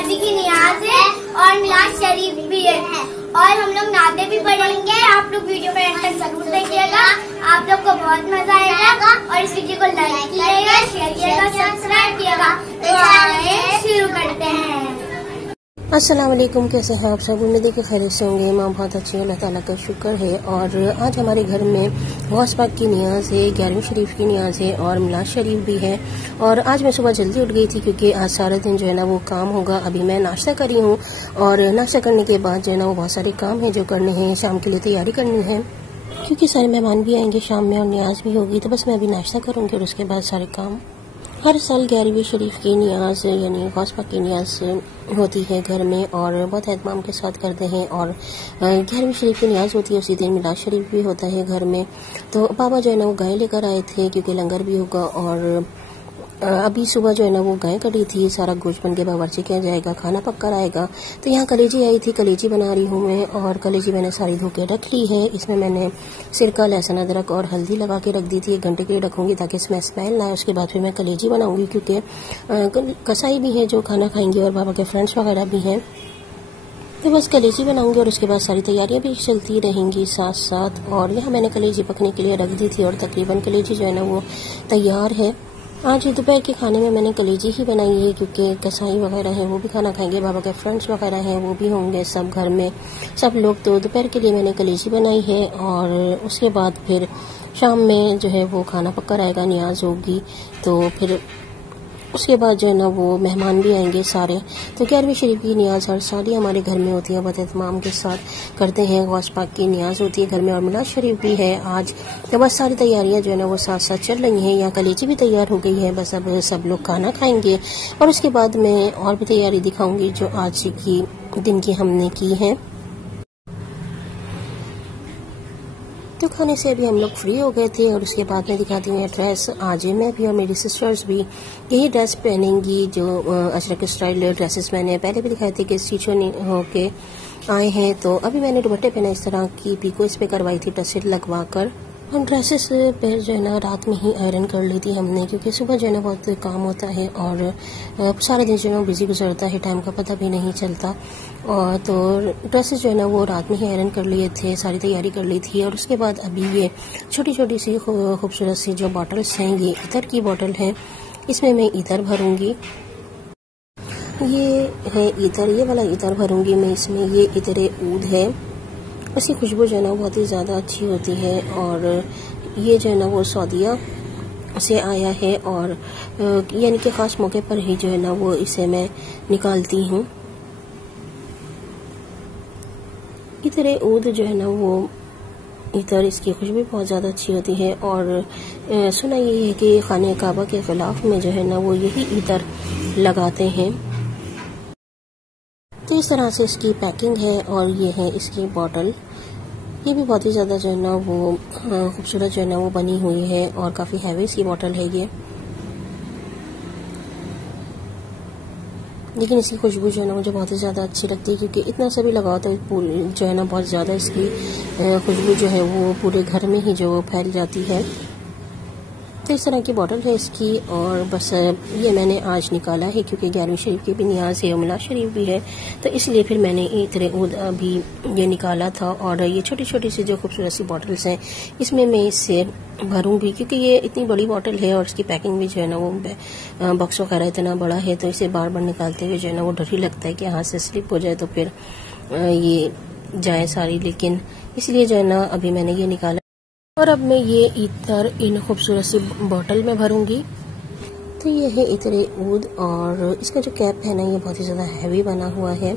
ग्यारहवीं की नियाज है और मिलाद शरीफ भी है और हम लोग नाते भी पढ़ेंगे। आप लोग वीडियो को एंड तक जरूर देखिएगा, आप लोग को बहुत मजा आएगा। और इस वीडियो को लाइक कीजिएगा, शेयर कीजिएगा, सब्सक्राइब कीजिएगा। तो आइए शुरू करते हैं। अस्सलाम वालेकुम, कैसे हैं आप सब? उम्मीद है कि खैरियत से होंगे। माँ बहुत अच्छी है, अल्लाह ताला का शुक्र है। और आज हमारे घर में गौस पाक की नियाज है, 11वीं शरीफ की नियाज है और मिलाद शरीफ भी है। और आज मैं सुबह जल्दी उठ गई थी क्योंकि आज सारा दिन जो है ना वो काम होगा। अभी मैं नाश्ता करी हूँ और नाश्ता करने के बाद जो है ना वो बहुत सारे काम है जो करने हैं, शाम के लिए तैयारी करनी है क्योंकि सारे मेहमान भी आएंगे शाम में और नियाज भी होगी। तो बस मैं अभी नाश्ता करूँगी और उसके बाद सारे काम। हर साल 11वीं शरीफ की नियाज यानी गौस पाक की नियाज होती है घर में और बहुत एहतमाम के साथ करते हैं। और 11वीं शरीफ की नियाज होती है, उसी दिन मिलाद शरीफ भी होता है घर में। तो पापा जो है ना वो गाय लेकर आए थे क्योंकि लंगर भी होगा। और अभी सुबह जो है ना वो गाय कटी थी, सारा गोश्त बन के बावर्ची किया जाएगा, खाना पक कर आएगा। तो यहाँ कलेजी आई थी, कलेजी बना रही हूँ मैं। और कलेजी मैंने सारी धो के रख ली है। इसमें मैंने सिरका, लहसुन, अदरक और हल्दी लगा के रख दी थी। 1 घंटे के लिए रखूंगी ताकि इसमें स्मेल ना आए। उसके बाद फिर मैं कलेजी बनाऊंगी क्योंकि कसाई भी है जो खाना खाएंगे और बाबा के फ्रेंड्स वगैरह भी हैं। तो बस कलेजी बनाऊंगी और उसके बाद सारी तैयारियां भी चलती रहेंगी साथ साथ। और यहाँ मैंने कलेजी पकने के लिए रख दी थी और तकरीबन कलेजी जो है ना वो तैयार है। आज दोपहर के खाने में मैंने कलेजी ही बनाई है क्योंकि कसाई वगैरह है वो भी खाना खाएंगे, बाबा के फ्रेंड्स वगैरह हैं वो भी होंगे सब घर में सब लोग। तो दोपहर के लिए मैंने कलेजी बनाई है और उसके बाद फिर शाम में जो है वो खाना पककर आएगा, नियाज होगी। तो फिर उसके बाद जो है ना वो मेहमान भी आएंगे सारे। तो 11वीं शरीफ की नियाज हर साल ही हमारे घर में होती है, बहुत एहतमाम के साथ करते हैं। गौस पाक की नियाज होती है घर में और मिलाद शरीफ भी है आज। तो बस सारी तैयारियां जो है ना वो साथ साथ चल रही हैं। यहाँ कलेजी भी तैयार हो गई है, बस अब सब लोग खाना खाएंगे और उसके बाद मैं और भी तैयारी दिखाऊंगी जो आज की दिन की हमने की है। तो खाने से अभी हम लोग फ्री हो गए थे और उसके बाद में दिखाती हूँ ड्रेस। आज मैं भी और मेरी सिस्टर्स भी यही ड्रेस पहनेंगी जो अजरक स्टाइल ड्रेसेस मैंने पहले भी दिखाए थे कि स्टिच होके आए हैं। तो अभी मैंने दुपट्टे पहने इस तरह की, पीको इस पे करवाई थी टसल लगवा कर। और ड्रेसेस पे जो है ना रात में ही आयरन कर ली थी हमने क्योंकि सुबह जो है ना बहुत काम होता है और सारे दिन जो है ना बिजी गुजरता है, टाइम का पता भी नहीं चलता। और तो ड्रेसेस जो है ना वो रात में ही आयरन कर लिए थे, सारी तैयारी कर ली थी। और उसके बाद अभी ये छोटी छोटी सी खूबसूरत सी जो बॉटल्स हैं, ये इतर की बॉटल है, इसमें मैं इतर भरूंगी। ये है इतर, ये वाला इतर भरूंगी मैं इसमें। ये इतर ऊद है, उसकी खुशबू जो है ना बहुत ही ज़्यादा अच्छी होती है। और ये जो है ना वो सऊदीया से आया है और यानी कि ख़ास मौके पर ही जो है ना वो इसे मैं निकालती हूँ। इतर ऊद जो है ना वो इतर, इसकी खुशबू बहुत ज़्यादा अच्छी होती है। और सुना ये है कि खाने काबा के ख़िलाफ़ में जो है ना वो यही इतर लगाते हैं। तो इस तरह से इसकी पैकिंग है और ये है इसकी बॉटल। ये भी बहुत ही ज़्यादा जो है ना वो खूबसूरत जो है ना वो बनी हुई है और काफ़ी हैवी सी बॉटल है ये। लेकिन इसकी खुशबू जो है ना मुझे बहुत ही ज़्यादा अच्छी लगती है क्योंकि इतना सा भी लगाओ तो जो है ना बहुत ज़्यादा इसकी खुशबू जो है वो पूरे घर में ही जो फैल जाती है। तो इस तरह की बॉटल है इसकी। और बस ये मैंने आज निकाला है क्योंकि 11वीं शरीफ की भी नियाज है और मिलाद शरीफ भी है, तो इसलिए फिर मैंने इतर ऊद अभी ये निकाला था। और ये छोटी छोटी सी जो खूबसूरत सी बॉटल्स हैं इसमें मैं इससे भरूंगी क्योंकि ये इतनी बड़ी बॉटल है और इसकी पैकिंग भी जो है ना वो बॉक्स वगैरह इतना बड़ा है, तो इसे बार बार निकालते हुए जो है ना वो डर ही लगता है कि हाथ से स्लिप हो जाए तो फिर ये जाए सारी। लेकिन इसलिए जो है ना अभी मैंने ये निकाला और अब मैं ये इतर इन खूबसूरत सी बॉटल में भरूंगी। तो ये है इतर ऊद और इसका जो कैप है ना ये बहुत ही ज़्यादा हैवी बना हुआ है।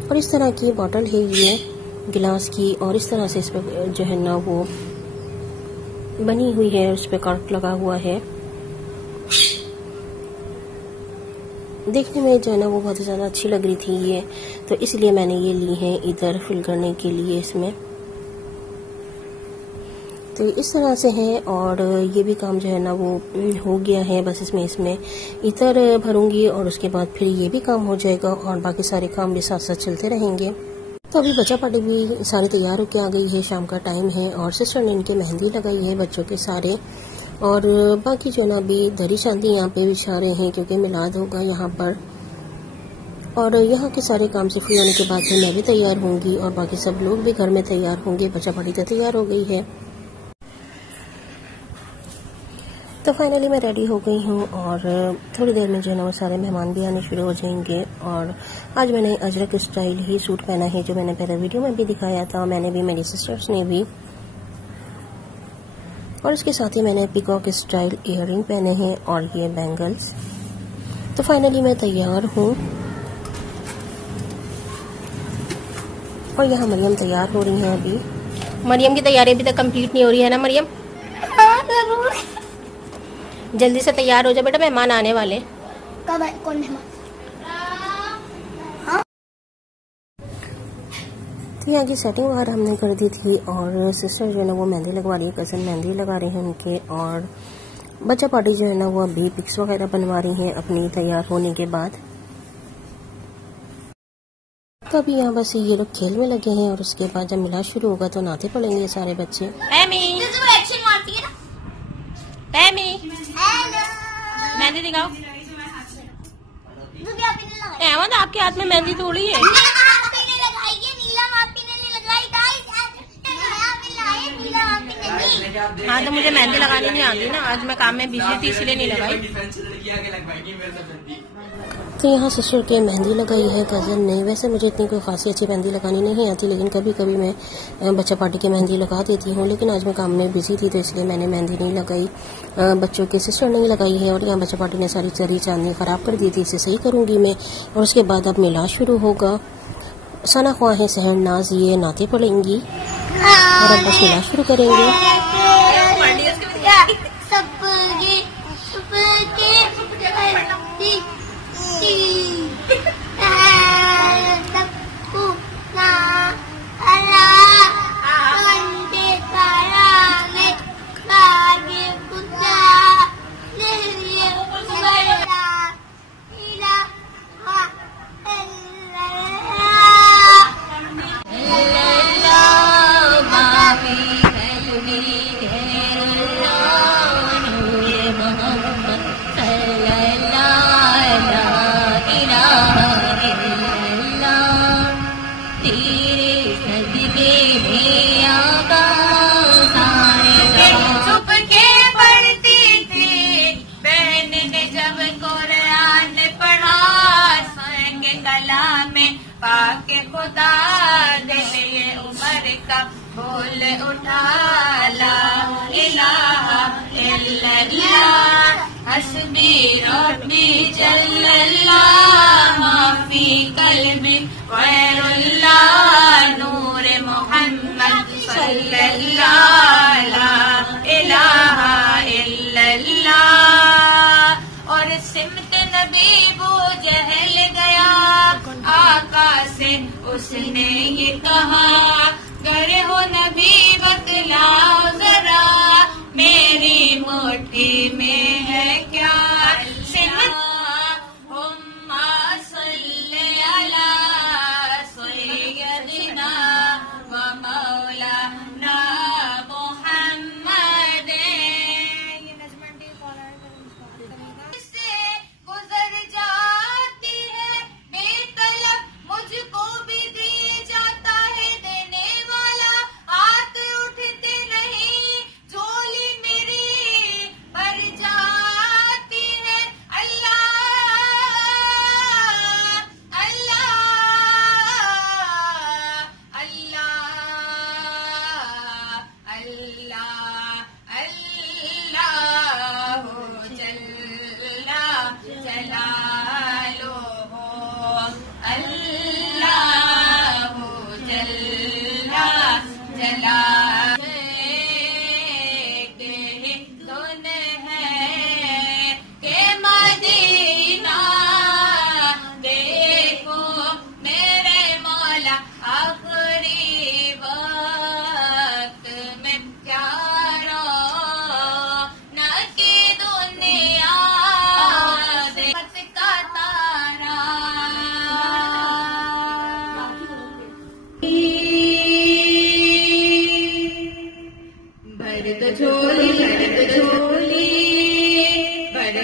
और इस तरह की बॉटल है ये गिलास की और इस तरह से इस पर जो है ना वो बनी हुई है और उस पर कॉर्क लगा हुआ है। देखने में जो है ना वो बहुत ही ज़्यादा अच्छी लग रही थी ये, तो इसलिए मैंने ये ली है इधर फिल करने के लिए इसमें। तो इस तरह से है और ये भी काम जो है ना वो हो गया है। बस इसमें इतर भरूंगी और उसके बाद फिर ये भी काम हो जाएगा और बाकी सारे काम भी साथ साथ चलते रहेंगे। तो अभी बच्चा पार्टी भी सारी तैयार होकर आ गई है, शाम का टाइम है और सिस्टर ने इनके मेहंदी लगाई है बच्चों के सारे। और बाकी जो ना अभी दरी शादी यहाँ पे बिछा रहे हैं क्योंकि मिलाद होगा यहाँ पर। और यहाँ के सारे काम से फ्री होने के बाद फिर मैं भी तैयार होंगी और बाकी सब लोग भी घर में तैयार होंगे। बच्चा पार्टी तो तैयार हो गई है। तो फाइनली मैं रेडी हो गई हूँ और थोड़ी देर में जो है ना वो सारे मेहमान भी आने शुरू हो जाएंगे। और आज मैंने अजरक स्टाइल ही सूट पहना है जो मैंने पहले वीडियो में भी दिखाया था, मैंने भी, मेरी सिस्टर्स ने भी। और इसके साथ ही मैंने पिकॉक स्टाइल इयररिंग पहने हैं और ये बैंगल्स। तो फाइनली मैं तैयार हूँ और यहाँ मरियम तैयार हो रही हैं। अभी मरियम की तैयारी अभी तक कंप्लीट नहीं हो रही है ना मरियम? जल्दी से तैयार हो जाओ बेटा, मेहमान आने वाले। कब कौन मेहमान? तो यहाँ की सेटिंग वगैरह हमने कर दी थी और सिस्टर जो है ना वो मेहंदी लगवा रही है, कज़न मेहंदी लगा रहे हैं उनके। और बच्चा पार्टी जो है ना वो अभी पिक्स वगैरह बनवा रही हैं अपनी तैयार होने के बाद। तो अभी यहाँ बस ये लोग खेल में लगे हैं और उसके बाद जब मिलाद शुरू होगा तो नाते पड़ेंगे सारे बच्चे। मेहंदी दिखाओ। एवं आपके हाथ में मेहंदी थोड़ी है। हाँ तो मुझे मेहंदी लगानी नहीं आती ना, आज मैं काम में बिजी थी इसलिए नहीं लगाई। तो यहाँ सिस्टर के मेहंदी लगाई है कज़न ने। वैसे मुझे इतनी कोई खासी अच्छी मेहंदी लगानी नहीं आती, लेकिन कभी कभी मैं बच्चा पार्टी की मेहंदी लगा देती हूँ। लेकिन आज मैं काम में बिजी थी तो इसलिए मैंने मेहंदी नहीं लगाई। बच्चों के सिस्टर ने लगाई है और यहाँ बच्चा पार्टी ने सारी चरी चांदनी ख़राब कर दी थी, इसे सही करूँगी मैं। और उसके बाद अब मिलाद शुरू होगा। सना ख्वाह सहर नाज ये नाते पड़ेंगी और अब बस मिलाद शुरू करेंगे। पाके खुदा दे ये उमर का बोल उठा ला इलाहा इल्लल्लाह हस्बी रब्बी जल्लल्लाह माफी कल्बी गैरुल्लाह नूर मोहम्मद सल्लल्लाह ला इलाहा इल्लल्लाह। और सिमत नबी वो जहल गया आका से उसने ये कहा, गर हो नबी बतलाओ जरा मेरी मुट्ठी में है क्या। हुम्मा सल्ले अला सय्यदिना व मौलाना मुहम्मद। से गुजर जाती है बेतलब मुझको भी दी जाता है देने वाला, हाथ उठते नहीं झोली मेरी भर जा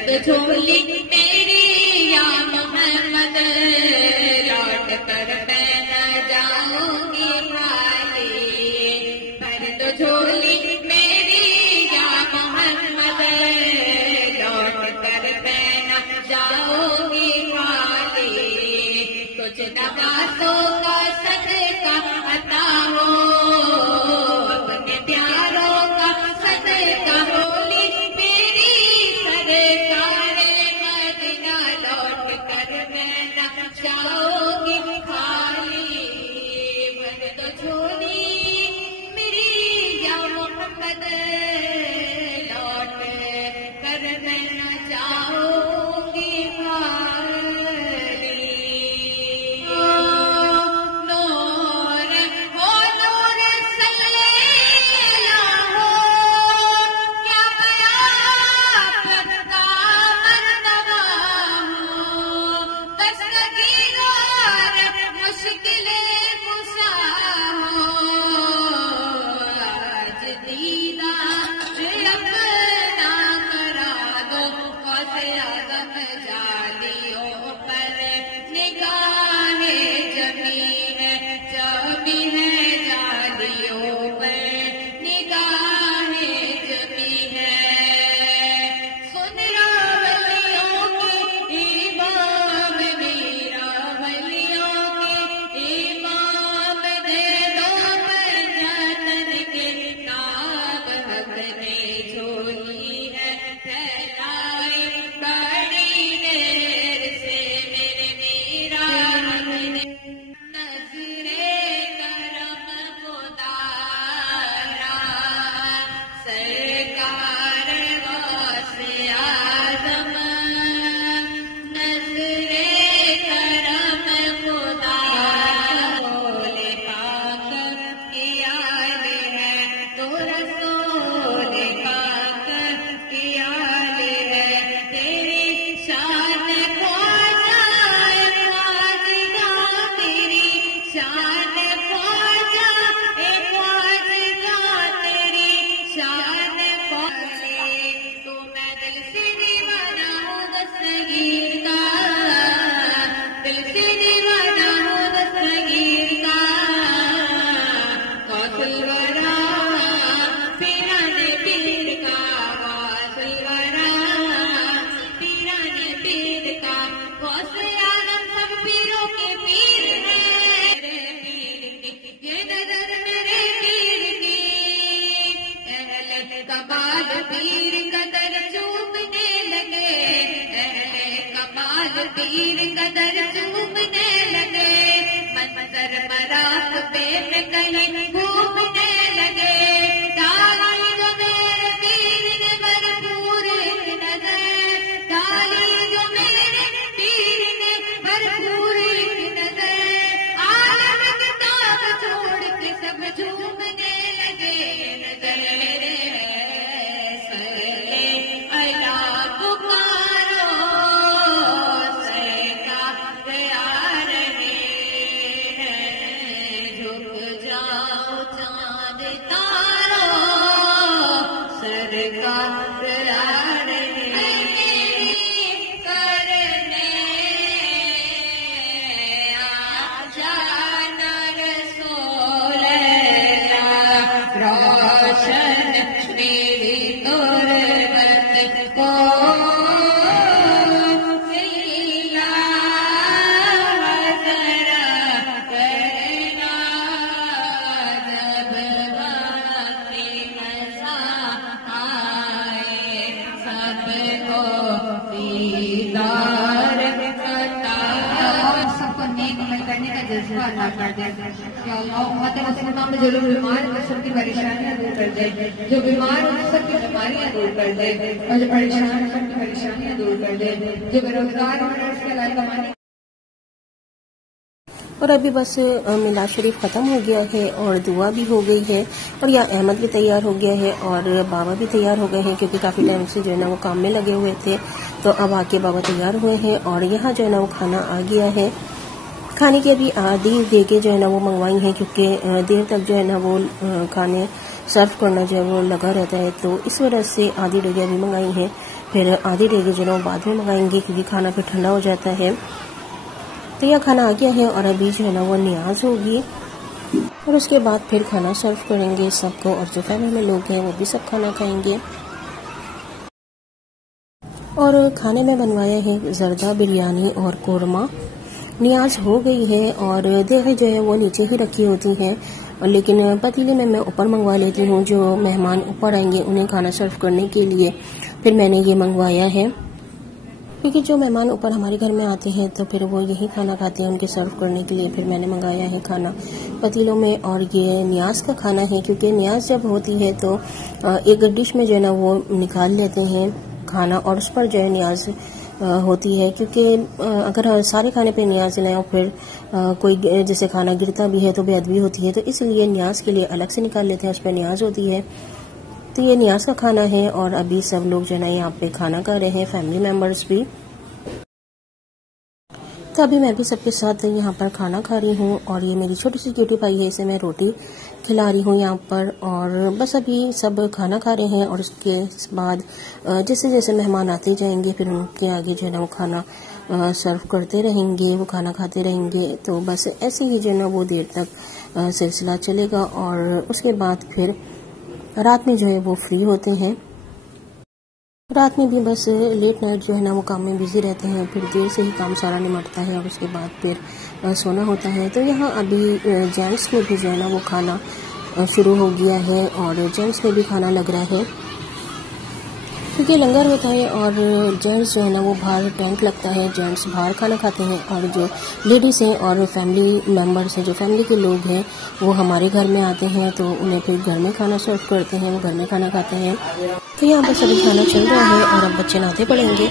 दो झोली मेरी या मोहम्मद, लौट कर मैं न जाऊंगी खाली। भर दो झोली मेरी या मोहम्मद, लौट कर मैं न जाऊंगी खाली। कुछ नवाज़ों का सदका अता हो, अपने प्यारों का सदका होली मेरी सरकार मदीना, लौट कर मैं न जाऊंगी खाली। भर दो झोली मेरी या मोहम्मद, लौट कर मैं न जाऊंगी खाली। नूर वो नूर सल्लेला हो, क्या बयान का मर्तबा हो। दस्तगीर मुश्किलें कुशा हो, आज दीदार अपना करा दो। ग़ौसे आज़म जालियों पर निगाहें जमी है, जमी है जालियों पर निगाहें जमी है। सुन रावलियों के इमाम मीरा, वलियों के इमाम दे दो पंजातन के नाम। हक ने झोली है फैलाई बड़ी देर से मेरे मीरा ने। नज़रे करम उतारा सरकार गौसे आज़म, नज़रे करम उतारा। रसूल पाक की आल है तो रसूल पाक की आल है। तेरी शान ख्वाजा ख्वाजा, तेरी शान ख्वाजा ख्वाजा, तेरी शान ख्वाजा। तो मैं दिल से दीवाना हूँ दस्तगीर का, दिल से दीवाना हूँ दस्तगीर का। गौसुल वरा पीराने पीर का, गौसुल वरा पीराने पीर का। गौसे आलम सब पीरों के पीर है, मेरे पीर की ये नजर मेरे पीर की। अहले कमाल पीर कदर चूमने लगे, अहले कमाल पीर कदर चूमने लगे। मंजर मरात पे में कहीं घूमने लगे। डाली जो मेरे पीर ने भरपूर एक नजर, डाली जो मेरे पीर ने भरपूर एक नजर। आलम किताब छोड़ के सब झूमने लगे। नजर मेरे सरे अला पुकारो, सरकार आ रहे हैं। झुक जाओ चांद तारो, सरकार आ रहे हैं। करने आ जाना रसूल अल्लाह, रोशन मेरी तुरबत को। सिला जरा करना जब वक्त मज़ा आए, सबको दीदार सबको नेक अमल करने का जज्बा अता कर दे। या अल्लाह उम्मत मुसलमान में जो लोग बीमार हैं सबकी परेशानियां दूर कर दे, जो बीमार हैं सबकी बीमारियां दूर कर दे, और जो परेशान हैं सबकी परेशानियां दूर कर दे, जो बेरोजगार हैं उसके हलाल कमाने। और अभी बस मिलाद शरीफ ख़त्म हो गया है और दुआ भी हो गई है और यहाँ अहमद भी तैयार हो गया है और बाबा भी तैयार हो गए हैं क्योंकि काफ़ी टाइम से जो है ना वो काम में लगे हुए थे। तो अब आके बाबा तैयार हुए हैं और यहाँ जो है ना वो खाना आ गया है। खाने की अभी आधी देगे जो है ना वो मंगवाई हैं क्योंकि देर तक जो है ना वो खाने सर्व करना जो है वो लगा रहता है, तो इस वजह से आधी डेगे अभी मंगाई हैं। फिर आधी डेगी जो है वो बाद में मंगाएंगे क्योंकि खाना फिर ठंडा हो जाता है। तो यह खाना आ गया है और अभी जो है ना वो नियाज होगी और उसके बाद फिर खाना सर्व करेंगे सबको, और जो फैमिली में लोग हैं वो भी सब खाना खाएंगे। और खाने में बनवाया है जर्दा बिरयानी और कोरमा। नियाज हो गई है और देखें जो है वो नीचे ही रखी होती है, और लेकिन पतीले में मैं ऊपर मंगवा लेती हूँ। जो मेहमान ऊपर आएंगे उन्हें खाना सर्व करने के लिए फिर मैंने ये मंगवाया है, क्योंकि जो मेहमान ऊपर हमारे घर में आते हैं तो फिर वो यही खाना खाते हैं उनके सर्व करने के लिए। फिर मैंने मंगाया है खाना पतीलों में, और ये नियाज का खाना है क्योंकि नियाज जब होती है तो एक डिश में जो है ना वो निकाल लेते हैं खाना और उस पर जो है नियाज होती है, क्योंकि अगर सारे खाने पे नियाज लें और फिर कोई जैसे खाना गिरता भी है तो बेअदबी होती है, तो इसलिए नियाज के लिए अलग से निकाल लेते हैं, उस पर नियाज होती है। तो ये नियाज का खाना है और अभी सब लोग जो है ना यहाँ पे खाना खा रहे हैं, फैमिली मेंबर्स भी। तो अभी मैं भी सबके साथ यहाँ पर खाना खा रही हूँ, और ये मेरी छोटी सी क्यूटी पाई है, इसे मैं रोटी खिला रही हूँ यहाँ पर। और बस अभी सब खाना खा रहे हैं और उसके बाद जैसे जैसे मेहमान आते जाएंगे फिर उनके आगे जो है ना वो खाना सर्व करते रहेंगे, वो खाना खाते रहेंगे। तो बस ऐसे ही जो है ना वो देर तक सिलसिला चलेगा, और उसके बाद फिर रात में जो है वो फ्री होते हैं। रात में भी बस लेट नाइट जो है ना वो काम में बिजी रहते हैं, फिर देर से ही काम सारा निमटता है और उसके बाद फिर सोना होता है। तो यहाँ अभी जेंट्स में भी जो है ना वो खाना शुरू हो गया है, और जेंट्स में भी खाना लग रहा है क्योंकि लंगर होता है, और जेंट्स जो है ना वो बाहर टेंट लगता है, जेंट्स बाहर खाना खाते हैं, और जो लेडीज़ हैं और फैमिली मेंबर्स हैं, जो फैमिली के लोग हैं वो हमारे घर में आते हैं तो उन्हें फिर घर में खाना सर्व करते हैं, वो घर में खाना खाते हैं। तो यहाँ पर सभी खाना चल रहा है और अब बच्चे नहाते पड़ेंगे।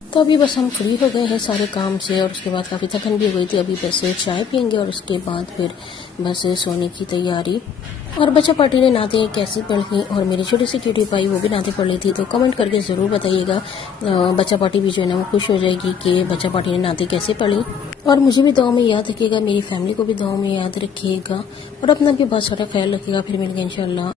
तो अभी बस हम फ्री हो गए हैं सारे काम से, और उसके बाद काफ़ी थकन भी हो गई थी। अभी बस चाय पियेंगे और उसके बाद फिर बस सोने की तैयारी। और बच्चा पार्टी ने नाते कैसी पढ़ी, और मेरी छोटी सी क्यूटी पाई वो भी नाते पढ़ ली थी। तो कमेंट करके ज़रूर बताइएगा, बच्चा पार्टी भी जो है ना वो खुश हो जाएगी कि बच्चा पार्टी ने नाते कैसे पढ़ी। और मुझे भी दुआ में याद रखिएगा, मेरी फैमिली को भी दुआ में याद रखिएगा, और अपना भी बहुत सारा ख्याल रखिएगा। फिर मिलेंगे इंशाल्लाह।